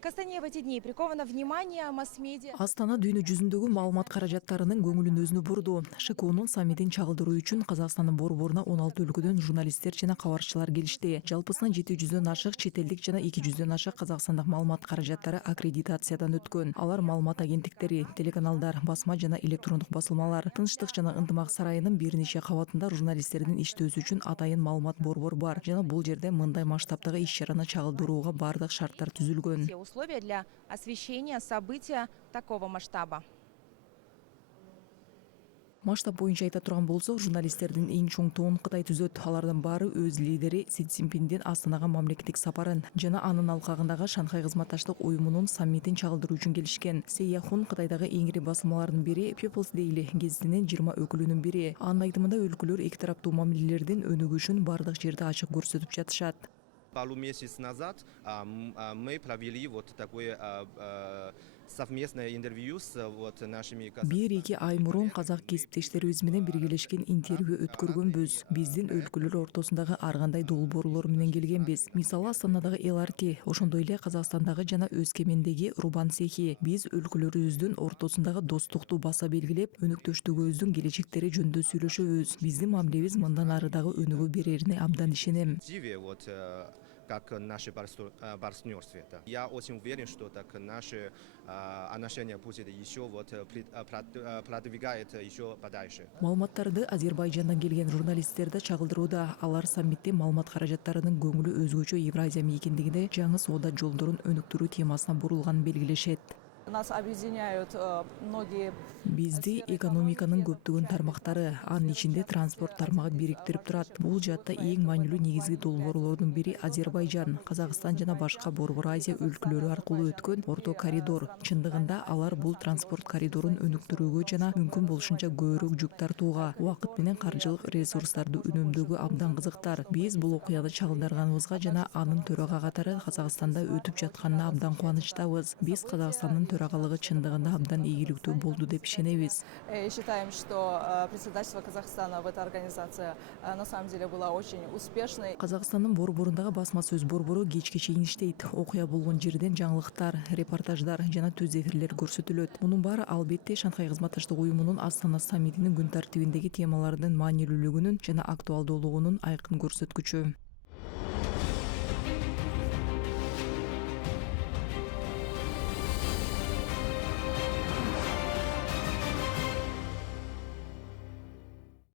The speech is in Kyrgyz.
К Астане в эти дни приковано внимание масс-медиа. Астана дүйнө жүзүндөгү маалымат каражаттарынын көңүлүн өзүнө бурду. ШКУнун саммитин чагылдыруу үчүн Казакстандын борборуна 16 өлкөдөн журналисттер жана кабарчылар келишти. Жалпысынан 700дөн ашык чет элдик жана 200дөн ашык казакстандык маалымат каражаттары аккредитациядан өткөн. Алар маалымат агенттиктери, телеканалдар, басма жана электрондук басылмалар. Тынчтык жана ынтымак сарайынын бир нече кабатында журналисттердин иштөөсү үчүн атайын маалымат борбор бар. Жана бул жерде мындай масштабтагы иш-чараны чагылдырууга бардык шарттар түзүлгөн. Условия для освещения события такого масштаба. Масштаб боюнча айта турган болсок, журналисттердин эң чоң тобун Кытай түзөт. Алардын баары өз лидери Си Цзиньпиндин Астанага мамлекеттик сапарын жана анын алкагындагы Шанхай кызматташтык уюмунун саммитин чагылдыруу үчүн келишкен. Сея Хун Кытайдагы эң ири басылмалардын бири People's Daily гезитинин 20 өкүлүнүн бири. Анын айтымында өлкөлөр эки тараптуу мамилелердин өнүгүшүн бардык жерде ачык көрсөтүп жатышат. Пару месяцев назад мы провели вот такое совместное интервью с нашими... Бир-эки ай мурун казак кесиптештерибиз менен биргелешкен интервью өткөргөнбүз. Биздин өлкөлөр ортосундагы ар кандай долбоорлор менен келгенбиз. Мисалы Астанадагы LRT, ошондой эле Казакстандагы жана Өскемендеги Рубан цехи. Биз өлкөлөрүбүздүн ортосундагы достукту баса белгилеп, өнөктөштүгүбүздүн келечектери жөнүндө сүйлөшөбүз. Биздин мамилебиз мындан ары дагы өнүгө берерине абдан ишенем. Как наши партнерства. Я очень уверен, что так наши отношения будет еще продвигает еще подальше. Маалыматтарды Азербайжандан келген журналисттер да чагылдырууда. Алар саммитте маалымат каражаттарынын көңүлү өзгөчө Евразия мейкиндигинде жаңы соода жолдорун өнүктүрүү темасына бурулганын белгилешет. Нас объединяют многие... Бизди экономиканын көптөгөн тармактары, анын ичинде транспорт тармагы бириктирип турат. Бул жаатта эң маанилүү негизги долбоорлордун бири Азербайжан, Казакстан жана башка Борбор Азия өлкөлөрү аркылуу өткөн Орто коридор. Чындыгында алар бул транспорт коридорун өнүктүрүүгө жана мүмкүн болушунча көбүрөөк жүк тартууга, убакыт менен каржылык ресурстарды үнөмдөөгө абдан кызыктар. Биз бул окуяны чагылдырганыбызга жана анын төрага катары Казакстанда өтүп жатканына абдан кубанычтабыз. Биз Казакстандын төрагалыгы чындыгында абдан ийгиликтүү болду деп ишенебиз. Считаем, что председательство Казахстана в этой организации на самом деле было очень успешной. Казакстандын борборундагы басма сөз борбору кечке чейин иштейт. Окуя болгон жерден жаңылыктар, репортаждар жана түз эфирлер көрсөтүлөт. Мунун баары албетте Шанхай кызматташтык уюмунун Астана саммитинин күн тартибиндеги темалардын маанилүүлүгүнүн жана актуалдуулугунун айкын көрсөткүчү.